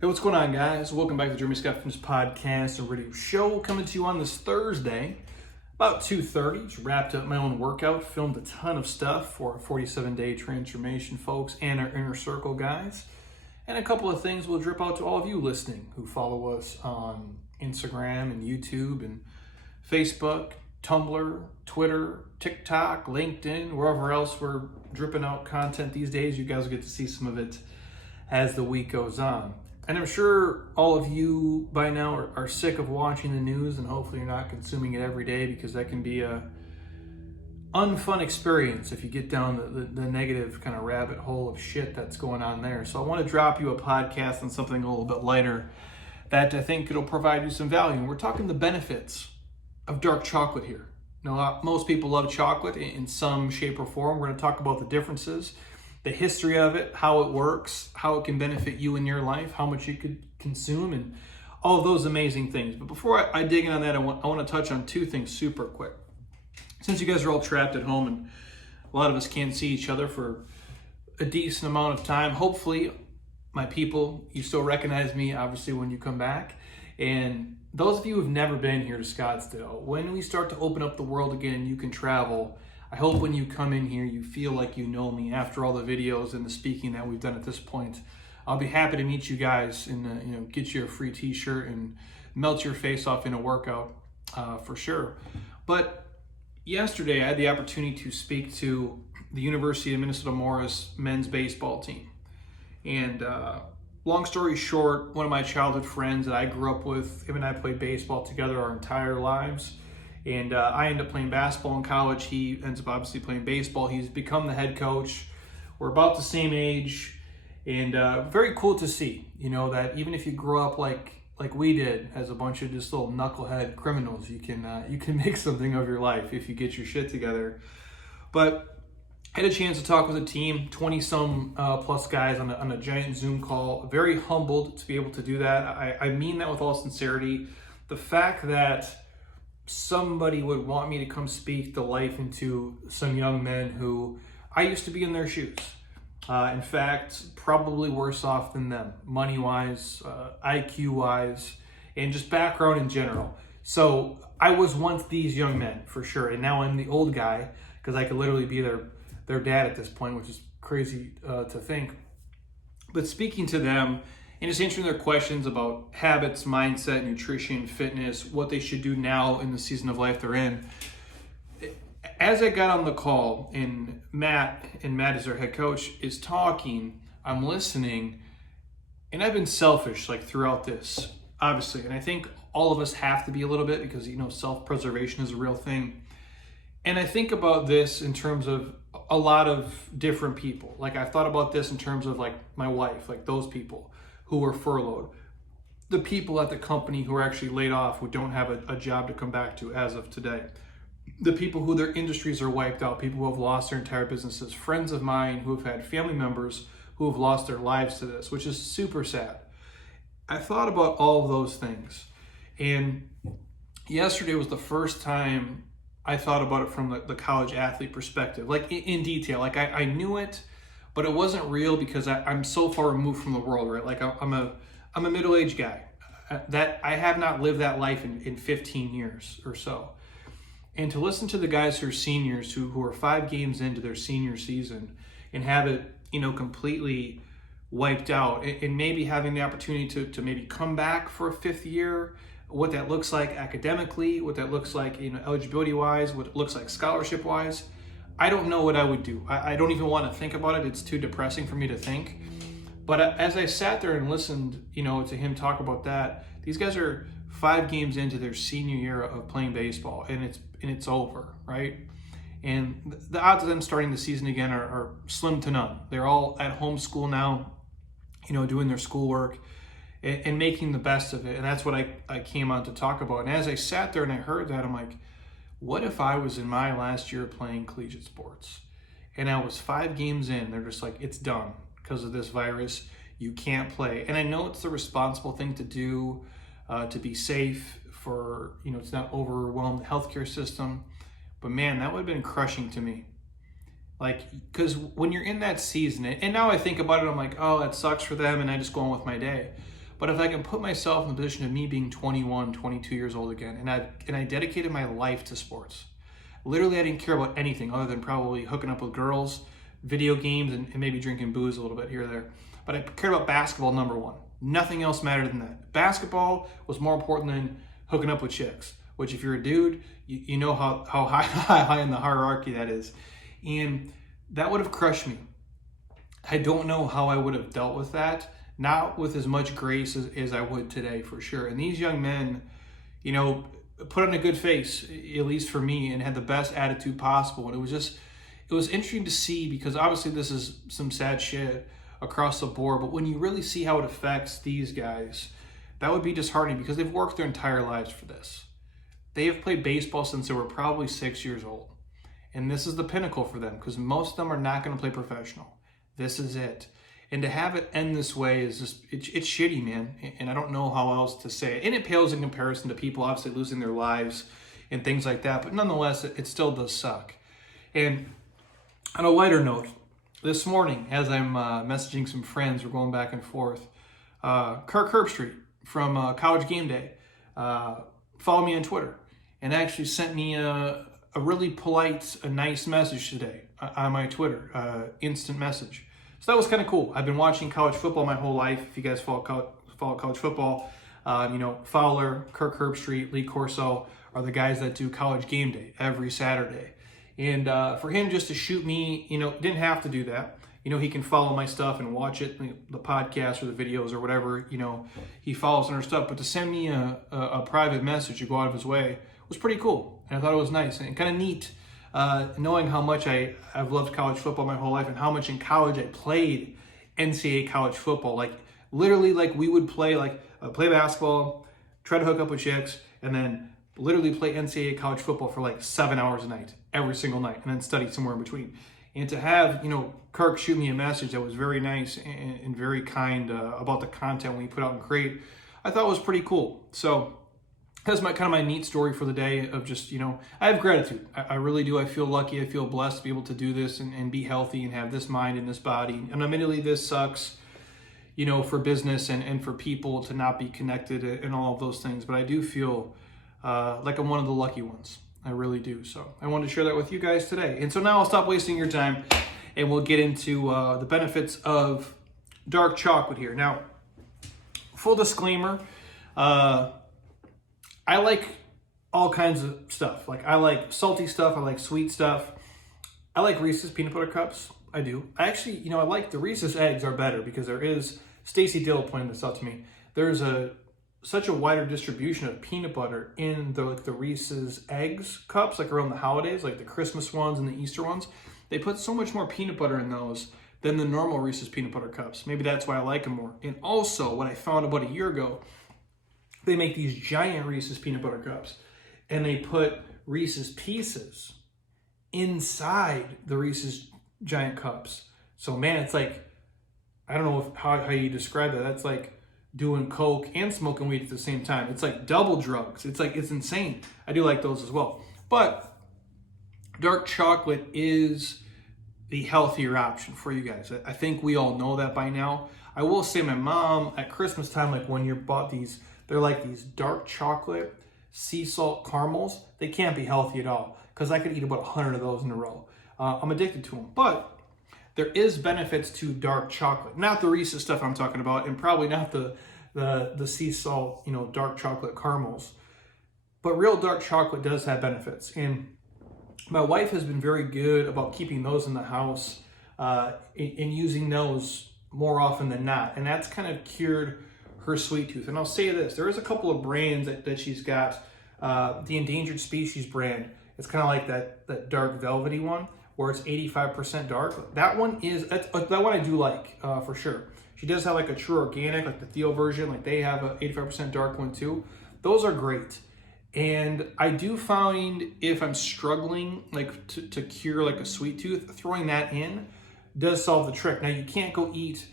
Hey, what's going on, guys? Welcome back to the Jeremy Scott Fitness Podcast and Radio Show, coming to you on this Thursday, about 2:30. Just wrapped up my own workout, filmed a ton of stuff for our 47-day transformation, folks, and our Inner Circle guys. And a couple of things will drip out to all of you listening who follow us on Instagram and YouTube and Facebook, Tumblr, Twitter, TikTok, LinkedIn, wherever else we're dripping out content these days. You guys will get to see some of it as the week goes on. And I'm sure all of you by now are sick of watching the news, and hopefully you're not consuming it every day, because that can be a unfun experience if you get down the negative kind of rabbit hole of shit that's going on there. So I want to drop you a podcast on something a little bit lighter that I think it'll provide you some value. And we're talking the benefits of dark chocolate here. Now, most people love chocolate in some shape or form. We're going to talk about the differences, the history of it, how it works, how it can benefit you in your life, how much you could consume, and all of those amazing things. But before I dig in on that, I want to touch on two things super quick. Since you guys are all trapped at home and a lot of us can't see each other for a decent amount of time, hopefully, my people, you still recognize me, obviously, when you come back. And those of you who've never been here to Scottsdale, when we start to open up the world again and you can travel, I hope when you come in here, you feel like you know me after all the videos and the speaking that we've done at this point. I'll be happy to meet you guys and get you a free t-shirt and melt your face off in a workout for sure. But yesterday, I had the opportunity to speak to the University of Minnesota Morris men's baseball team. And long story short, one of my childhood friends that I grew up with, him and I played baseball together our entire lives. And I ended up playing basketball in college. He ends up obviously playing baseball. He's become the head coach. We're about the same age. And very cool to see, that even if you grow up like we did as a bunch of just little knucklehead criminals, you can make something of your life if you get your shit together. But I had a chance to talk with a team, 20-some plus guys on a giant Zoom call. Very humbled to be able to do that. I mean that with all sincerity. The fact that somebody would want me to come speak the life into some young men who I used to be in their shoes. In fact, probably worse off than them, money-wise, IQ-wise, and just background in general. So I was once these young men, for sure, and now I'm the old guy, because I could literally be their dad at this point, which is crazy to think. But speaking to them and just answering their questions about habits, mindset, nutrition, fitness, what they should do now in the season of life they're in. As I got on the call, and Matt is our head coach, is talking, I'm listening, and I've been selfish throughout this, obviously. And I think all of us have to be a little bit, because self-preservation is a real thing. And I think about this in terms of a lot of different people. I've thought about this in terms of my wife, those people who were furloughed, the people at the company who are actually laid off, who don't have a job to come back to as of today, the people who their industries are wiped out, people who have lost their entire businesses, friends of mine who have had family members who have lost their lives to this, which is super sad. I thought about all of those things. And yesterday was the first time I thought about it from the college athlete perspective, in detail. I knew it, but it wasn't real because I'm so far removed from the world, right? I'm a middle-aged guy. That I have not lived that life in 15 years or so. And to listen to the guys who are seniors, who are 5 games into their senior season and have it, completely wiped out, and maybe having the opportunity to maybe come back for a 5th year, what that looks like academically, what that looks like, eligibility-wise, what it looks like scholarship-wise. I don't know what I would do. I don't even want to think about it. It's too depressing for me to think. But as I sat there and listened, to him talk about that, these guys are 5 games into their senior year of playing baseball, and it's over, right? And the odds of them starting the season again are slim to none. They're all at home school now, doing their schoolwork and making the best of it. And that's what I came on to talk about. And as I sat there and I heard that, I'm like, what if I was in my last year playing collegiate sports and I was 5 games in, they're just like, it's done because of this virus, you can't play. And I know it's the responsible thing to do, to be safe, for, to not overwhelm the healthcare system. But man, that would have been crushing to me. Because when you're in that season, and now I think about it, I'm like, oh, that sucks for them, and I just go on with my day. But if I can put myself in the position of me being 21, 22 years old again, and I dedicated my life to sports. Literally, I didn't care about anything other than probably hooking up with girls, video games, and maybe drinking booze a little bit here or there. But I cared about basketball, number one. Nothing else mattered than that. Basketball was more important than hooking up with chicks, which if you're a dude, you know how high in the hierarchy that is. And that would have crushed me. I don't know how I would have dealt with that, not with as much grace as I would today, for sure. And these young men, you know, put on a good face, at least for me, and had the best attitude possible. And it was interesting to see, because obviously this is some sad shit across the board, but when you really see how it affects these guys, that would be disheartening, because they've worked their entire lives for this. They have played baseball since they were probably 6 years old. And this is the pinnacle for them, because most of them are not going to play professional. This is it. And to have it end this way is just, it's shitty, man. And I don't know how else to say it. And it pales in comparison to people obviously losing their lives and things like that. But nonetheless, it still does suck. And on a lighter note, this morning, as I'm messaging some friends, we're going back and forth, Kirk Herbstreit from College Game Day followed me on Twitter and actually sent me a really polite, a nice message today on my Twitter, instant message. So that was kind of cool. I've been watching college football my whole life. If you guys follow college football, you know, Fowler, Kirk Herbstreit, Lee Corso are the guys that do College Game Day every Saturday. And for him just to shoot me, you know, didn't have to do that. You know, he can follow my stuff and watch it, the podcast or the videos or whatever, you know, he follows on our stuff. But to send me a private message to go out of his way was pretty cool. And I thought it was nice and kind of neat, knowing how much I've loved college football my whole life and how much in college I played NCAA college football. Like, literally, like, we would play, play basketball, try to hook up with chicks, and then literally play NCAA college football for like 7 hours a night, every single night, and then study somewhere in between. And to have, you know, Kirk shoot me a message that was very nice and very kind about the content we put out and create, I thought was pretty cool. So that's my neat story for the day of just, you know, I have gratitude. I really do. I feel lucky. I feel blessed to be able to do this and be healthy and have this mind and this body. And admittedly, this sucks, you know, for business and for people to not be connected and all of those things. But I do feel like I'm one of the lucky ones. I really do. So I wanted to share that with you guys today. And so now I'll stop wasting your time and we'll get into the benefits of dark chocolate here. Now, full disclaimer, I like all kinds of stuff. Like, I like salty stuff. I like sweet stuff. I like Reese's peanut butter cups. I do. I actually, you know, I like the Reese's eggs are better because there is, Stacy Dill pointed this out to me, there's such a wider distribution of peanut butter in the Reese's eggs cups, like around the holidays, like the Christmas ones and the Easter ones. They put so much more peanut butter in those than the normal Reese's peanut butter cups. Maybe that's why I like them more. And also, what I found about a year ago, they make these giant Reese's peanut butter cups, and they put Reese's Pieces inside the Reese's giant cups. So man, it's like, I don't know how you describe that. That's like doing coke and smoking weed at the same time. It's like double drugs. It's insane. I do like those as well. But dark chocolate is the healthier option for you guys. I think we all know that by now. I will say my mom at Christmas time, like one year bought these, they're like these dark chocolate sea salt caramels. They can't be healthy at all because I could eat about 100 of those in a row. I'm addicted to them. But there is benefits to dark chocolate. Not the Reese's stuff I'm talking about, and probably not the sea salt, you know, dark chocolate caramels. But real dark chocolate does have benefits. And my wife has been very good about keeping those in the house and using those more often than not. And that's kind of cured her sweet tooth. And I'll say this, there is a couple of brands that she's got. The Endangered Species brand, it's kind of like that dark velvety one, where it's 85% dark. That one I do like for sure. She does have like a true organic, like the Theo version, like they have a 85% dark one too. Those are great. And I do find if I'm struggling like to cure like a sweet tooth, throwing that in does solve the trick. Now you can't go eat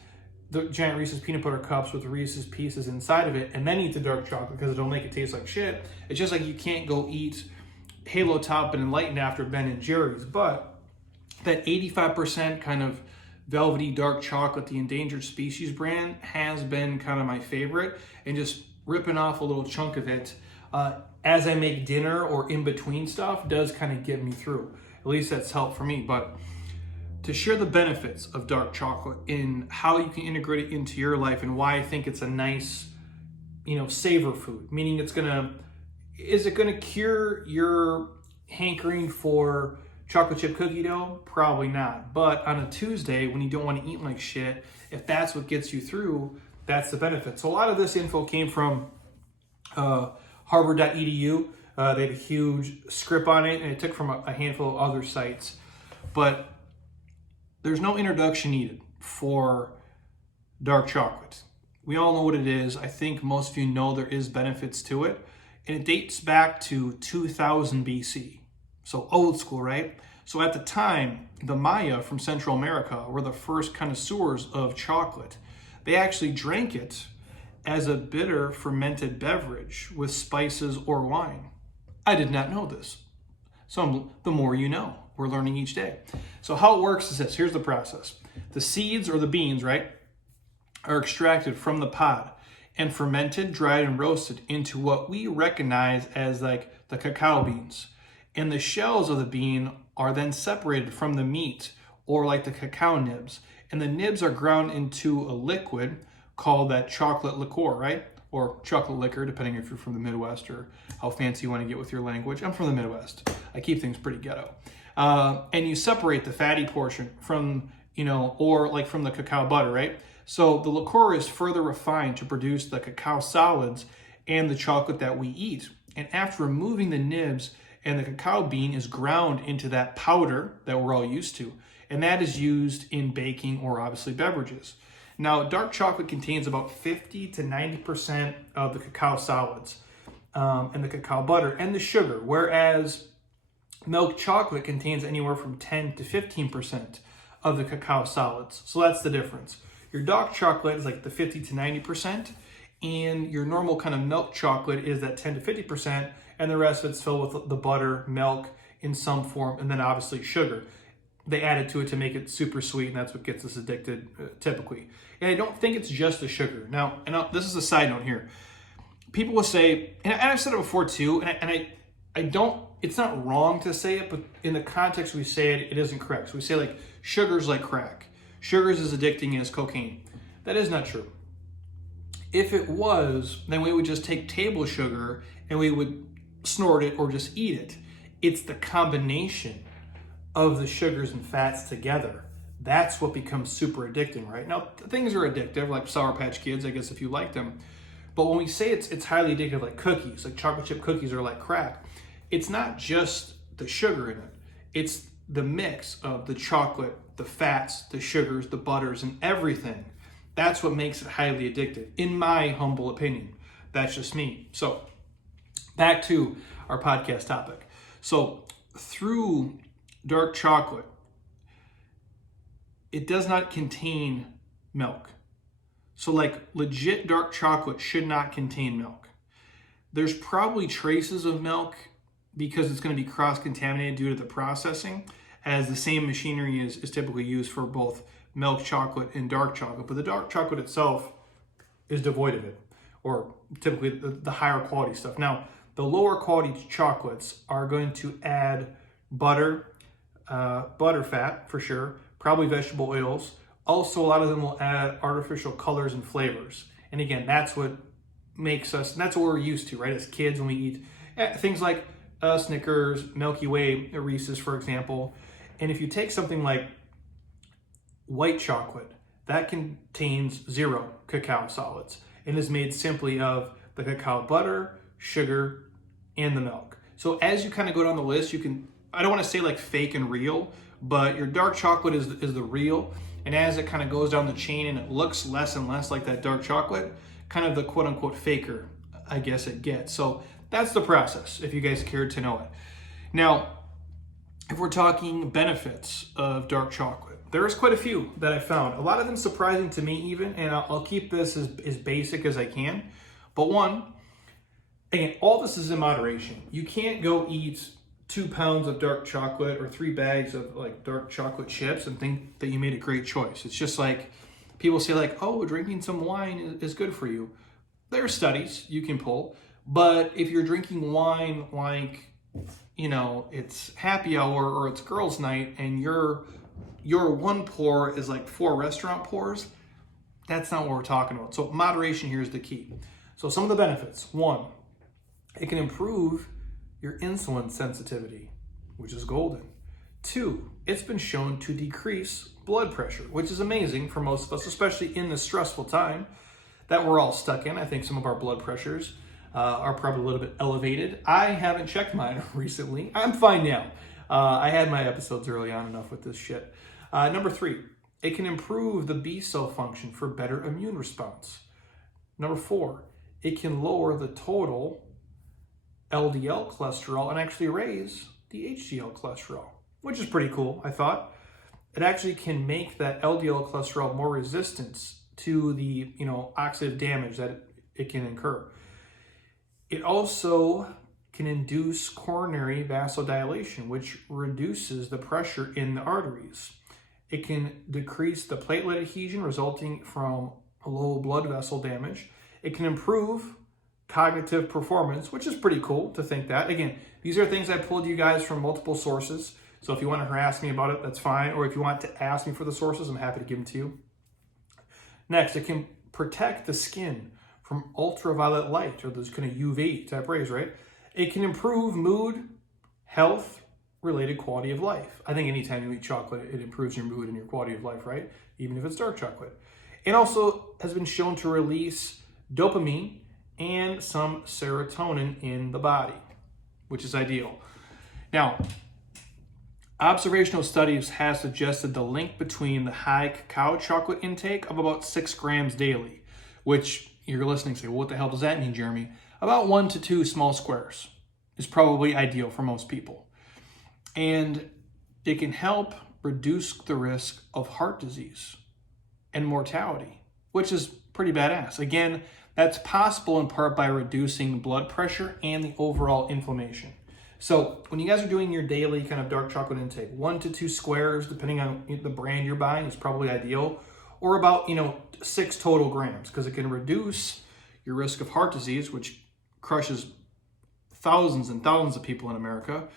the giant Reese's peanut butter cups with Reese's Pieces inside of it and then eat the dark chocolate because it'll make it taste like shit. It's just like you can't go eat Halo Top and Enlightened after Ben and Jerry's, but that 85% kind of velvety dark chocolate, the Endangered Species brand, has been kind of my favorite, and just ripping off a little chunk of it as I make dinner or in between stuff does kind of get me through. At least that's helped for me. But to share the benefits of dark chocolate and how you can integrate it into your life and why I think it's a nice, savor food, meaning is it gonna cure your hankering for chocolate chip cookie dough? Probably not. But on a Tuesday when you don't want to eat like shit, if that's what gets you through, that's the benefit. So a lot of this info came from harvard.edu. They had a huge script on it, and it took from a handful of other sites. But there's no introduction needed for dark chocolate. We all know what it is. I think most of you know there is benefits to it. And it dates back to 2000 BC. So old school, right? So at the time, the Maya from Central America were the first connoisseurs of chocolate. They actually drank it as a bitter fermented beverage with spices or wine. I did not know this. So the more you know, we're learning each day. So how it works is this. Here's the process. The seeds or the beans, right, are extracted from the pod and fermented, dried, and roasted into what we recognize as like the cacao beans. And the shells of the bean are then separated from the meat, or like the cacao nibs. And the nibs are ground into a liquid called that chocolate liqueur, right? Or chocolate liquor, depending if you're from the Midwest or how fancy you want to get with your language. I'm from the Midwest. I keep things pretty ghetto. And you separate the fatty portion from, or like from the cacao butter, right? So the liqueur is further refined to produce the cacao solids and the chocolate that we eat. And after removing the nibs, and the cacao bean is ground into that powder that we're all used to. And that is used in baking or obviously beverages. Now, dark chocolate contains about 50 to 90% of the cacao solids and the cacao butter and the sugar, whereas milk chocolate contains anywhere from 10 to 15% of the cacao solids. So that's the difference. Your dark chocolate is like the 50 to 90%, and your normal kind of milk chocolate is that 10 to 50%, and the rest of it's filled with the butter, milk in some form, and then obviously sugar. They added to it to make it super sweet, and that's what gets us addicted typically. And I don't think it's just the sugar. Now, this is a side note here. People will say, and I've said it before too, and I don't, it's not wrong to say it, but in the context we say it, it isn't correct. So we say like, sugar's like crack. Sugar's as addicting as cocaine. That is not true. If it was, then we would just take table sugar and we would snort it or just eat it. It's the combination of the sugars and fats together. That's what becomes super addicting, right? Now, things are addictive, like Sour Patch Kids, I guess, if you like them. But when we say it's highly addictive, like cookies, like chocolate chip cookies are like crack, it's not just the sugar in it. It's the mix of the chocolate, the fats, the sugars, the butters, and everything. That's what makes it highly addictive, in my humble opinion. That's just me. So, back to our podcast topic. So, through dark chocolate, it does not contain milk. So, like, legit dark chocolate should not contain milk. There's probably traces of milk because it's going to be cross-contaminated due to the processing, as the same machinery is typically used for both milk chocolate and dark chocolate. But the dark chocolate itself is devoid of it, or typically the higher quality stuff. Now, the lower quality chocolates are going to add butter, butter fat for sure, probably vegetable oils. Also, a lot of them will add artificial colors and flavors. And again, that's what makes us, and that's what we're used to, right? As kids, when we eat things like Snickers, Milky Way, Reese's, for example. And if you take something like white chocolate, that contains 0 cacao solids and is made simply of the cacao butter, sugar, and the milk. So as you kind of go down the list, you can, I don't want to say like fake and real, but your dark chocolate is the real. And as it kind of goes down the chain and it looks less and less like that dark chocolate, kind of the quote unquote faker, I guess it gets. So that's the process, if you guys cared to know it. Now, if we're talking benefits of dark chocolate, there's quite a few that I found. A lot of them surprising to me even, and I'll keep this as basic as I can. But one, again, all this is in moderation. You can't go eat 2 pounds of dark chocolate or 3 bags of like dark chocolate chips and think that you made a great choice. It's just like people say like, oh, drinking some wine is good for you. There are studies you can pull, but if you're drinking wine like, you know, it's happy hour or it's girls' night and your one pour is like 4 restaurant pours, that's not what we're talking about. So moderation here is the key. So some of the benefits: 1, it can improve your insulin sensitivity, which is golden. 2, it's been shown to decrease blood pressure, which is amazing for most of us, especially in this stressful time that we're all stuck in. I think some of our blood pressures are probably a little bit elevated. I haven't checked mine recently. I'm fine now. I had my episodes early on enough with this shit. Number 3, it can improve the B cell function for better immune response. Number 4, it can lower the total LDL cholesterol and actually raise the HDL cholesterol, which is pretty cool, I thought. It actually can make that LDL cholesterol more resistant to the, oxidative damage that it can incur. It also can induce coronary vasodilation, which reduces the pressure in the arteries. It can decrease the platelet adhesion resulting from low blood vessel damage. It can improve cognitive performance, which is pretty cool to think that. Again, these are things I pulled you guys from multiple sources. So if you want to harass me about it, that's fine. Or if you want to ask me for the sources, I'm happy to give them to you. Next, it can protect the skin from ultraviolet light, or those kind of UV type rays, right? It can improve mood, health, related quality of life. I think anytime you eat chocolate, it improves your mood and your quality of life, right? Even if it's dark chocolate. It also has been shown to release dopamine and some serotonin in the body, which is ideal. Now, observational studies have suggested the link between the high cacao chocolate intake of about 6 grams daily, which you're listening to say, well, what the hell does that mean, Jeremy? About 1 to 2 small squares is probably ideal for most people. And it can help reduce the risk of heart disease and mortality, which is pretty badass. Again, that's possible in part by reducing blood pressure and the overall inflammation. So when you guys are doing your daily kind of dark chocolate intake, 1 to 2 squares, depending on the brand you're buying, is probably ideal, or about 6 total grams, because it can reduce your risk of heart disease, which crushes thousands and thousands of people in America,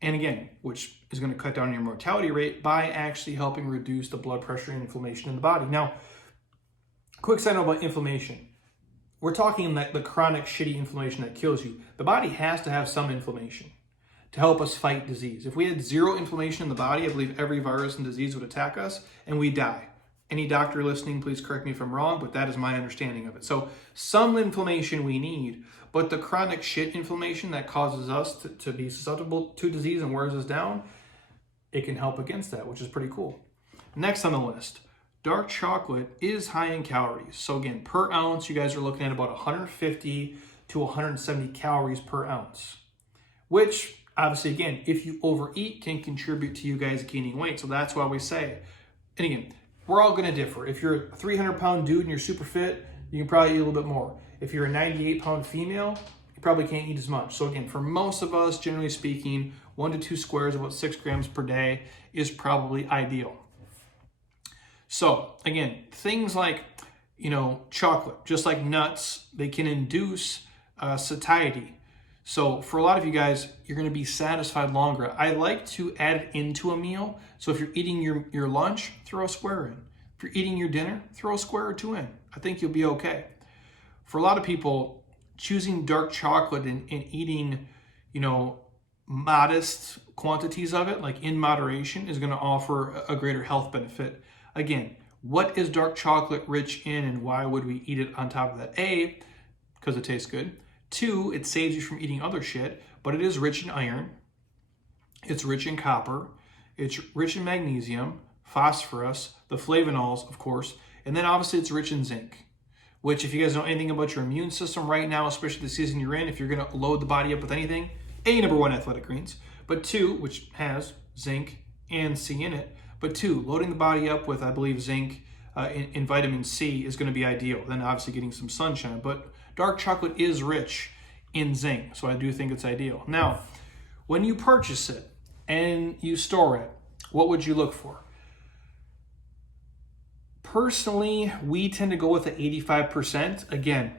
and again, which is going to cut down your mortality rate by actually helping reduce the blood pressure and inflammation in the body. Now, quick side note about inflammation. We're talking like the chronic shitty inflammation that kills you. The body has to have some inflammation to help us fight disease. If we had 0 inflammation in the body, I believe every virus and disease would attack us and we'd die. Any doctor listening, please correct me if I'm wrong, but that is my understanding of it. So some inflammation we need, but the chronic shit inflammation that causes us to be susceptible to disease and wears us down, it can help against that, which is pretty cool. Next on the list, dark chocolate is high in calories. So again, per ounce, you guys are looking at about 150 to 170 calories per ounce, which obviously, again, if you overeat, can contribute to you guys gaining weight. So that's why we say, and again, we're all going to differ. If you're a 300-pound dude and you're super fit, you can probably eat a little bit more. If you're a 98-pound female, you probably can't eat as much. So again, for most of us, generally speaking, 1 to 2 squares, about 6 grams per day is probably ideal. So again, things like, chocolate, just like nuts, they can induce satiety. So for a lot of you guys, you're going to be satisfied longer. I like to add it into a meal. So if you're eating your lunch, throw a square in. If you're eating your dinner, throw a square or 2 in. I think you'll be okay. For a lot of people, choosing dark chocolate and eating, modest quantities of it, like in moderation, is going to offer a greater health benefit. Again, what is dark chocolate rich in and why would we eat it on top of that? A, because it tastes good. 2, it saves you from eating other shit, but it is rich in iron. It's rich in copper. It's rich in magnesium, phosphorus, the flavonols, of course, and then obviously it's rich in zinc, which if you guys know anything about your immune system right now, especially the season you're in, if you're going to load the body up with anything, A, number 1, athletic greens, but 2, which has zinc and C in it, but 2, loading the body up with, I believe, zinc in vitamin C is going to be ideal. Then obviously getting some sunshine, but dark chocolate is rich in zinc, so I do think it's ideal. Now, When you purchase it and you store it, what would you look for? Personally, we tend to go with the 85%. Again,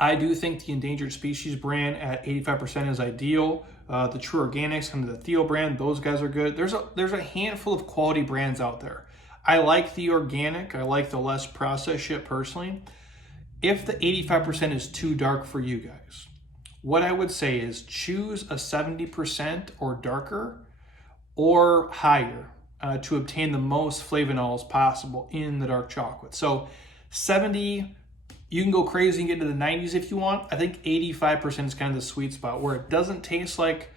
I do think the endangered species brand at 85% is ideal. The True Organics, kind of the Theo brand, those guys are good. There's a handful of quality brands out there. I like the organic. I like the less processed shit personally. If the 85% is too dark for you guys, what I would say is choose a 70% or darker or higher to obtain the most flavanols possible in the dark chocolate. So 70, you can go crazy and get into the 90s if you want. I think 85% is kind of the sweet spot where it doesn't taste like,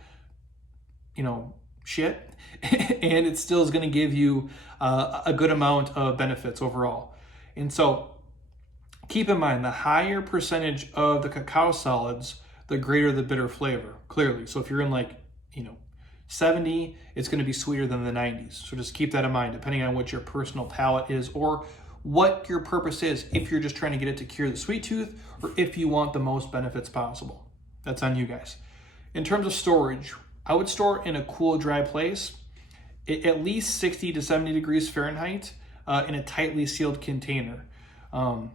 shit, and it still is going to give you a good amount of benefits overall. And so keep in mind, the higher percentage of the cacao solids, the greater the bitter flavor, clearly. So if you're in 70, it's going to be sweeter than the 90s. So just keep that in mind, depending on what your personal palate is or what your purpose is. If you're just trying to get it to cure the sweet tooth or if you want the most benefits possible. That's on you guys. In terms of storage, I would store it in a cool, dry place, at least 60 to 70 degrees Fahrenheit in a tightly sealed container. A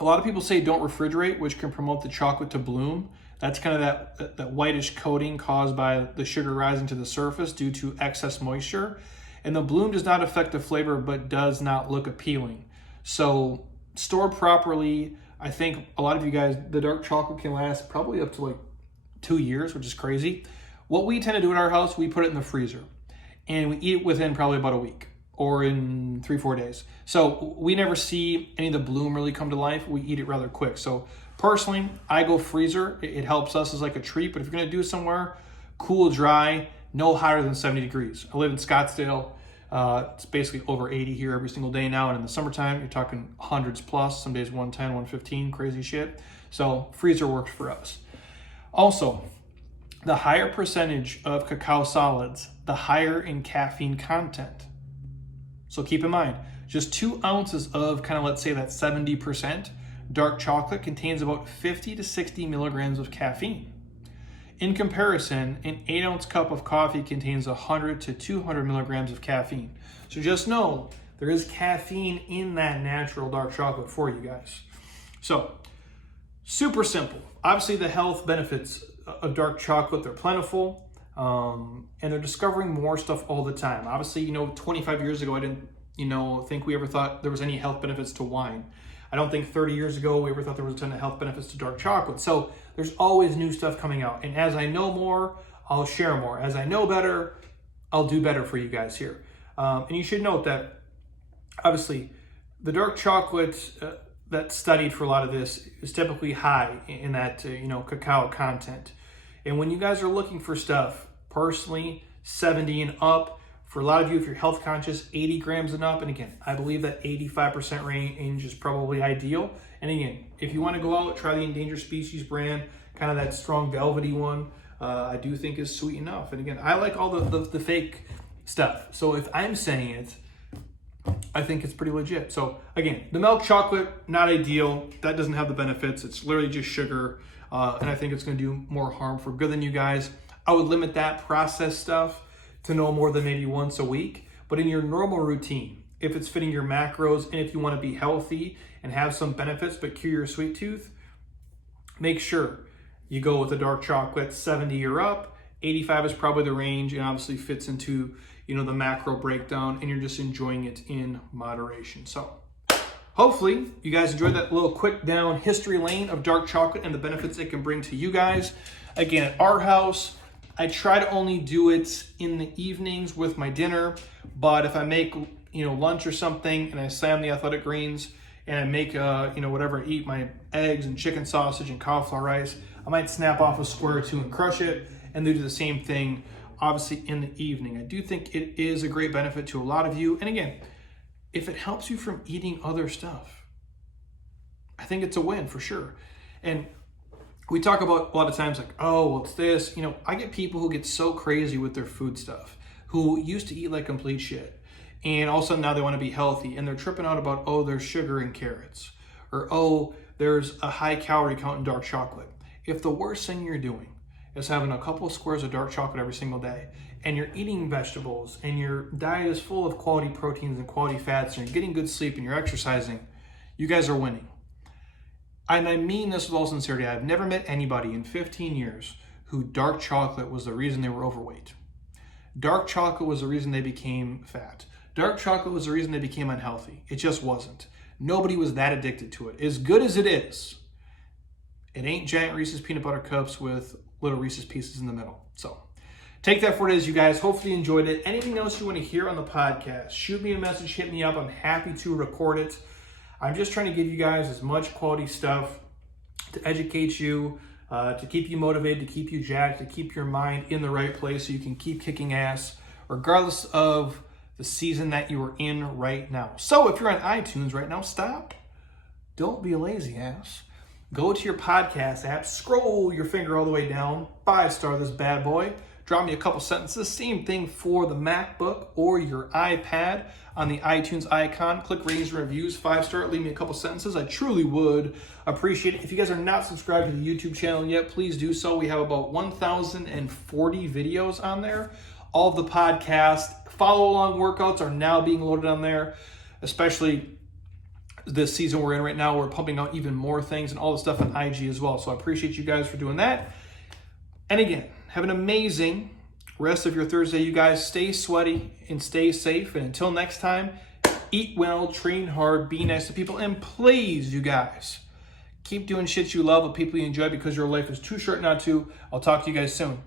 lot of people say don't refrigerate, which can promote the chocolate to bloom. That's kind of that whitish coating caused by the sugar rising to the surface due to excess moisture. And the bloom does not affect the flavor, but does not look appealing. So stored properly, I think a lot of you guys, the dark chocolate can last probably up to 2 years, which is crazy. What we tend to do at our house, we put it in the freezer. And we eat it within probably about a week or in 3-4 days. So we never see any of the bloom really come to life. We eat it rather quick. So personally, I go freezer. It helps us as like a treat, but if you're gonna do it somewhere cool, dry, no hotter than 70 degrees. I live in Scottsdale. It's basically over 80 here every single day now. And in the summertime, you're talking hundreds plus, some days 110, 115, crazy shit. So freezer works for us. Also, the higher percentage of cacao solids, the higher in caffeine content. So keep in mind, just 2 ounces of kind of, let's say that 70% dark chocolate contains about 50 to 60 milligrams of caffeine. In comparison, an 8-ounce cup of coffee contains 100 to 200 milligrams of caffeine. So just know there is caffeine in that natural dark chocolate for you guys. So super simple. Obviously the health benefits of dark chocolate, they're plentiful. And they're discovering more stuff all the time. Obviously, 25 years ago, I didn't, think we ever thought there was any health benefits to wine. I don't think 30 years ago we ever thought there was a ton of health benefits to dark chocolate. So there's always new stuff coming out. And as I know more, I'll share more. As I know better, I'll do better for you guys here. And you should note that, obviously, the dark chocolate that's studied for a lot of this is typically high in that, cacao content. And when you guys are looking for stuff, personally, 70 and up. For a lot of you, if you're health conscious, 80 grams and up. And again, I believe that 85% range is probably ideal. And again, if you want to go out, try the endangered species brand, kind of that strong velvety one, I do think is sweet enough. And again, I like all the fake stuff. So if I'm saying it, I think it's pretty legit. So again, the milk chocolate, not ideal. That doesn't have the benefits. It's literally just sugar. And I think it's going to do more harm for good than you guys. I would limit that processed stuff to no more than maybe once a week. But in your normal routine, if it's fitting your macros and if you want to be healthy and have some benefits but cure your sweet tooth, make sure you go with the dark chocolate, 70 or up. 85 is probably the range and obviously fits into the macro breakdown, and you're just enjoying it in moderation. So hopefully you guys enjoyed that little quick down history lane of dark chocolate and the benefits it can bring to you guys. Again, at our house, I try to only do it in the evenings with my dinner, but if I make, lunch or something and I slam the athletic greens and I make, whatever I eat, my eggs and chicken sausage and cauliflower rice, I might snap off a square or two and crush it and do the same thing, obviously, in the evening. I do think it is a great benefit to a lot of you. And again, if it helps you from eating other stuff, I think it's a win for sure. And we talk about a lot of times like, oh, well, it's this. I get people who get so crazy with their food stuff, who used to eat like complete shit. And all of a sudden now they want to be healthy. And they're tripping out about, oh, there's sugar in carrots. Or, oh, there's a high calorie count in dark chocolate. If the worst thing you're doing is having a couple of squares of dark chocolate every single day, and you're eating vegetables, and your diet is full of quality proteins and quality fats, and you're getting good sleep, and you're exercising, you guys are winning. And I mean this with all sincerity. I've never met anybody in 15 years who dark chocolate was the reason they were overweight. Dark chocolate was the reason they became fat. Dark chocolate was the reason they became unhealthy. It just wasn't. Nobody was that addicted to it. As good as it is, it ain't giant Reese's peanut butter cups with little Reese's pieces in the middle. So take that for what it is, you guys. Hopefully you enjoyed it. Anything else you want to hear on the podcast, shoot me a message, hit me up. I'm happy to record it. I'm just trying to give you guys as much quality stuff to educate you, to keep you motivated, to keep you jacked, to keep your mind in the right place so you can keep kicking ass, regardless of the season that you are in right now. So if you're on iTunes right now, stop. Don't be a lazy ass. Go to your podcast app, scroll your finger all the way down, 5-star this bad boy, drop me a couple sentences. Same thing for the MacBook or your iPad. On the iTunes icon, click ratings and reviews, 5-star, leave me a couple sentences. I truly would appreciate it. If you guys are not subscribed to the YouTube channel yet, please do so. We have about 1,040 videos on there. All of the podcast follow-along workouts are now being loaded on there, especially this season we're in right now. We're pumping out even more things and all the stuff on IG as well. So I appreciate you guys for doing that. And again, have an amazing rest of your Thursday, you guys. Stay sweaty and stay safe. And until next time, eat well, train hard, be nice to people, and please, you guys, keep doing shit you love with people you enjoy because your life is too short not to. I'll talk to you guys soon.